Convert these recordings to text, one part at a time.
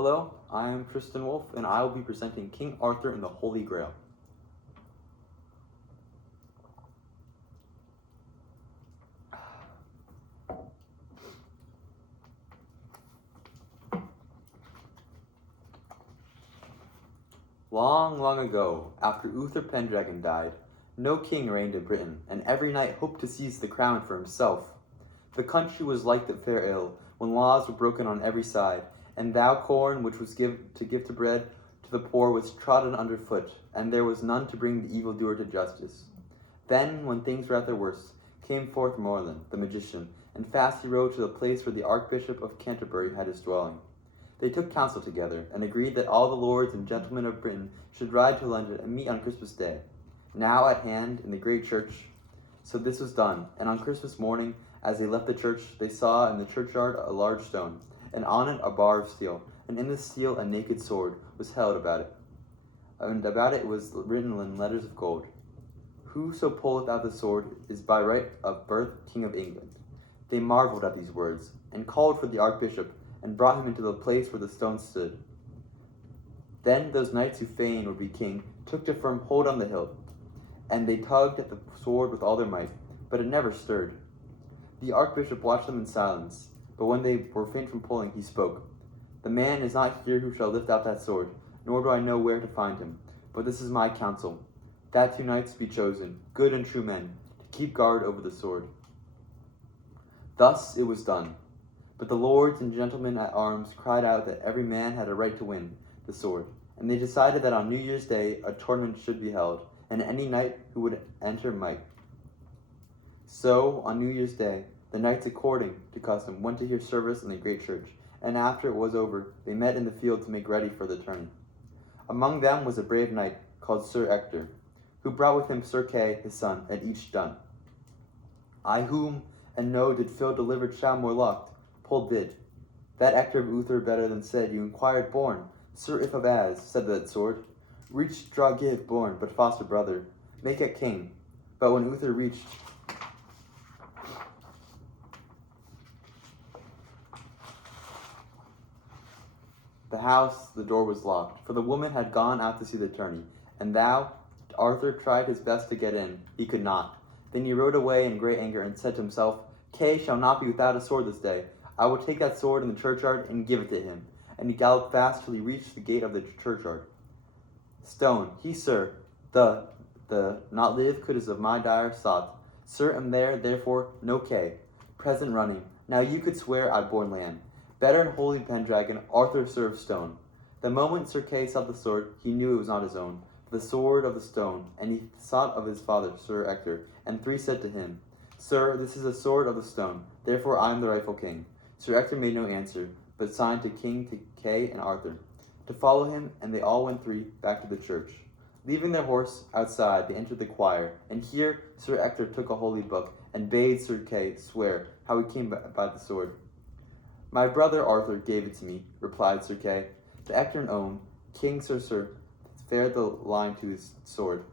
Hello, I am Tristan Wolf, and I will be presenting King Arthur and the Holy Grail. Long, long ago, after Uther Pendragon died, no king reigned in Britain, and every knight hoped to seize the crown for himself. The country was like the fair ill, when laws were broken on every side, and thou corn which was give to bread to the poor was trodden under foot, and there was none to bring the evildoer to justice. Then, when things were at their worst, came forth Merlin, the magician, and fast he rode to the place where the Archbishop of Canterbury had his dwelling. They took counsel together, and agreed that all the lords and gentlemen of Britain should ride to London and meet on Christmas Day, now at hand in the great church. So this was done, and on Christmas morning, as they left the church, they saw in the churchyard a large stone, and on it a bar of steel, and in the steel a naked sword was held about it, and about it was written in letters of gold, "Whoso pulleth out the sword is by right of birth King of England." They marveled at these words, and called for the Archbishop, and brought him into the place where the stone stood. Then those knights who fain would be king took a firm hold on the hilt, and they tugged at the sword with all their might, but it never stirred. The Archbishop watched them in silence, but when they were faint from pulling, he spoke. "The man is not here who shall lift out that sword, nor do I know where to find him, but this is my counsel, that 2 knights be chosen, good and true men, to keep guard over the sword." Thus it was done. But the lords and gentlemen at arms cried out that every man had a right to win the sword, and they decided that on New Year's Day a tournament should be held, and any knight who would enter might. So, on New Year's Day, the knights, according to custom, went to hear service in the great church, and after it was over, they met in the field to make ready for the tourney. Among them was a brave knight called Sir Ector, who brought with him Sir Kay, his son, at each dun. "I whom and know did Phil delivered Shamor locked, pulled did. That Ector of Uther better than said, you inquired born, Sir if of as, said that sword. Reach, draw, give, born, but foster brother, make it king." But when Uther reached the house, the door was locked, for the woman had gone out to see the tourney, and Arthur tried his best to get in. He could not. Then he rode away in great anger and said to himself, "Kay shall not be without a sword this day. I will take that sword in the churchyard and give it to him." And he galloped fast till he reached the gate of the churchyard. "Stone, he, sir, the not live could as of my dire sought. Sir, am there, therefore, no Kay. Present running, now you could swear I'd borne land. Better in holy Pendragon, Arthur, Sir of Stone." The moment Sir Kay saw the sword, he knew it was not his own, but the sword of the stone, and he sought of his father, Sir Ector, and 3 said to him, "Sir, this is a sword of the stone, therefore I am the rightful king." Sir Ector made no answer, but signed to Kay and Arthur to follow him, and they all went 3 back to the church. Leaving their horse outside, they entered the choir, and here Sir Ector took a holy book, and bade Sir Kay swear how he came by the sword. "My brother Arthur gave it to me," replied Sir Kay. "The Ector own, King Sir, fared the line to his sword.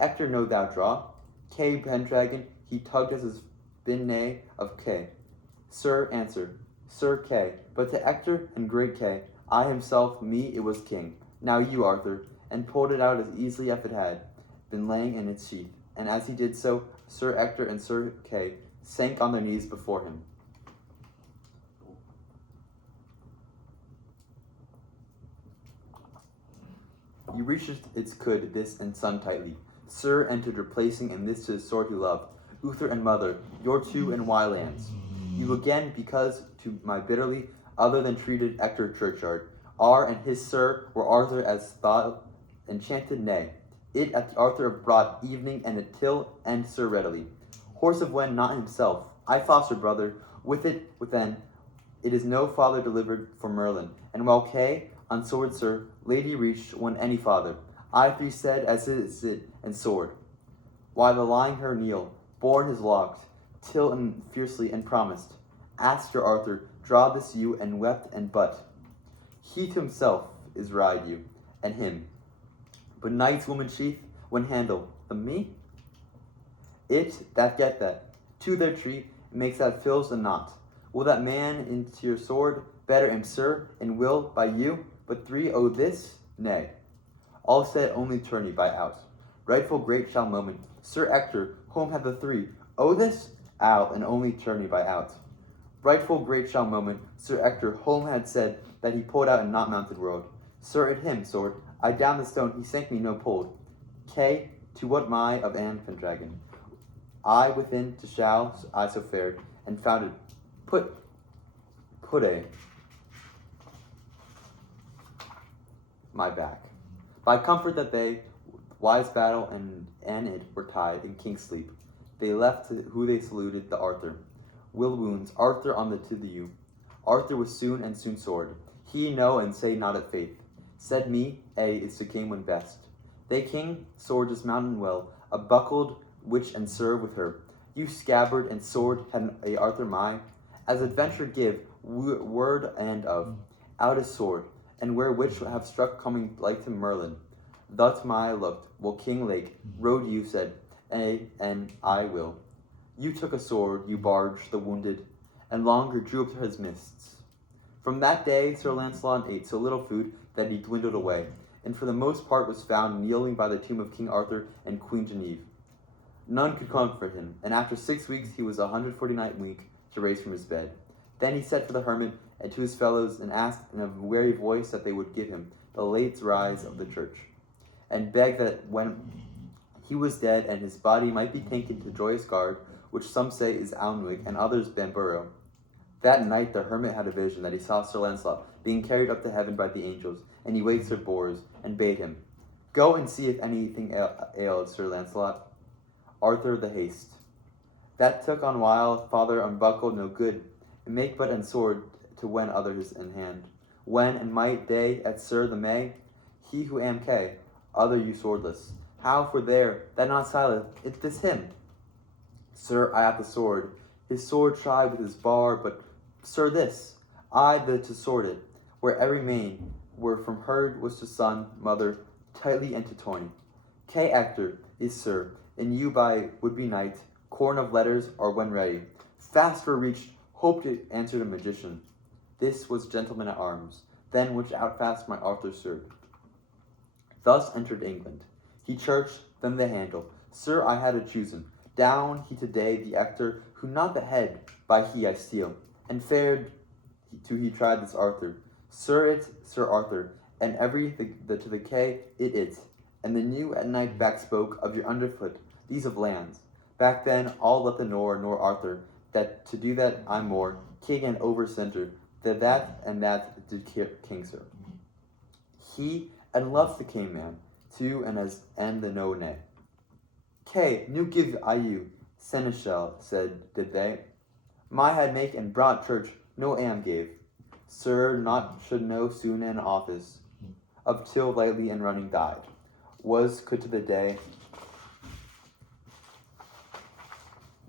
Ector no thou draw. Kay Pendragon, he tugged as his bin nay of Kay. Sir, answer, Sir Kay, but to Ector and great Kay, I himself, me, it was king. Now you, Arthur," and pulled it out as easily as it had been laying in its sheath. And as he did so, Sir Ector and Sir Kay sank on their knees before him. He reached its could this and sung tightly. Sir entered replacing in this to his sword he loved, Uther and mother, your 2 and Wylands. You again, because to my bitterly other than treated Ector churchyard, are and his sir were Arthur as thought enchanted nay. It at the Arthur of broad evening and it till and Sir readily. Horse of when not himself, I foster brother, with it within, it is no father delivered for Merlin, and while Kay on sword sir, lady reached when any father, I 3 said as is it and sword. While the lying her kneel, born his locked, till and fiercely and promised, asked your Arthur, draw this you and wept and but. He to himself is ride you, and him. But knight's woman sheath, when handle, the me? It that get that, to their tree, makes that fills the knot. Will that man into your sword Better am Sir, and will by you, but 3 owe this? Nay. All said only tourney by out. Rightful great shall moment. Sir Ector, home have the 3. Owe this? Out, and only tourney by out. Rightful great shall moment. Sir Ector, home had said that he pulled out and not mounted world. Sir, at him, sword, I down the stone, he sank me no pulled. K, to what my of Anne Pendragon? I within to shall I so fared, and found it put a my back. By comfort that they, wise battle and it were tied in king's sleep, they left to who they saluted the Arthur. Will wounds, Arthur on the to the you. Arthur was soon and soon sword. He know and say not at faith. Said me, A is to king when best. They king, sword dismounted well, a buckled witch and serve with her. You scabbard and sword had a Arthur my, as adventure give word and of, out his sword, and where which have struck coming like to Merlin. Thus my looked, while King Lake rode you said, and I will. You took a sword, you barge the wounded, and longer drew up to his mists. From that day Sir Lancelot ate so little food that he dwindled away, and for the most part was found kneeling by the tomb of King Arthur and Queen Genevieve. None could comfort him, and after 6 weeks he was 149 weak to raise from his bed. Then he sent for the hermit and to his fellows, and asked in a weary voice that they would give him the late rise of the church, and begged that when he was dead and his body might be taken to Joyous Gard, which some say is Alnwick and others Bamborough. That night the hermit had a vision that he saw Sir Lancelot being carried up to heaven by the angels, and he waked Sir Bors, and bade him, Go and see if anything ailed Sir Lancelot. Arthur the haste. That took on while, father unbuckled no good, and make but and sword to when others in hand. When and might they at Sir the May, he who am K, other you swordless. How for there, that not silent, it this him. Sir, I at the sword, his sword tried with his bar, but sir this, I the to sword it, where every main, where from herd was to son, mother, tightly and to toyne. K Ector is sir, and you by would be knight, corn of letters are when ready. Fast for reached, hoped it answered a magician. This was gentleman at arms, then which outfast my Arthur served. Thus entered England. He churched, then the handle. Sir, I had a choosen. Down he today the Ector, who not the head, by he I steal. And fared he tried this Arthur. Sir it, Sir Arthur, and every the to the K it. And the new at night back spoke of your underfoot, these of lands. Back then all let the nor Arthur, that to do that I'm more, king and over center, that and that did king sir. He and loves the king man, too, and as and the no nay. K, new give I you, seneschal, said, did they? My had make and brought church, no am gave. Sir, not should know soon an office, of till lightly and running died. Was could to the day,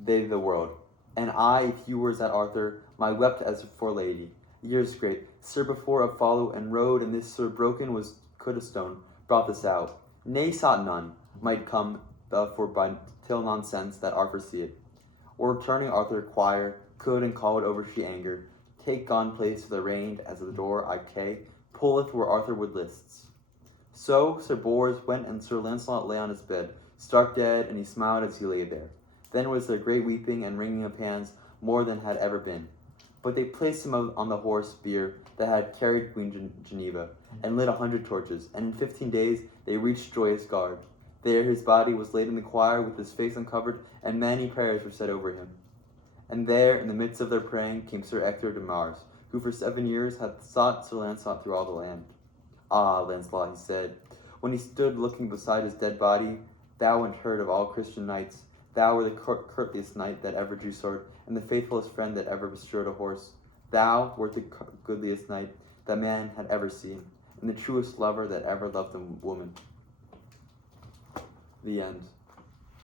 they the world. And I, if you were at Arthur, my wept as for lady. Years great, sir before of follow and rode, and this sir broken was could a stone, brought this out. Nay, sought none, might come for by till nonsense that Arthur see it. Or turning Arthur choir, could and called over she anger, take gone place to the reigned as the door I K, pulleth where Arthur would lists. So Sir Bors went, and Sir Lancelot lay on his bed, stark dead, and he smiled as he lay there. Then was there great weeping and wringing of hands, more than had ever been. But they placed him on the horse bier that had carried Queen Geneva, and lit 100 torches, and in 15 days they reached Joyous Gard. There his body was laid in the choir with his face uncovered, and many prayers were said over him. And there, in the midst of their praying, came Sir Ector de Mars, who for 7 years had sought Sir Lancelot through all the land. Ah, Lancelot, he said, when he stood looking beside his dead body, thou and heard of all Christian knights, thou were the courtliest knight that ever drew sword, and the faithfulest friend that ever bestrode a horse. Thou wert the goodliest knight that man had ever seen, and the truest lover that ever loved a woman. The end.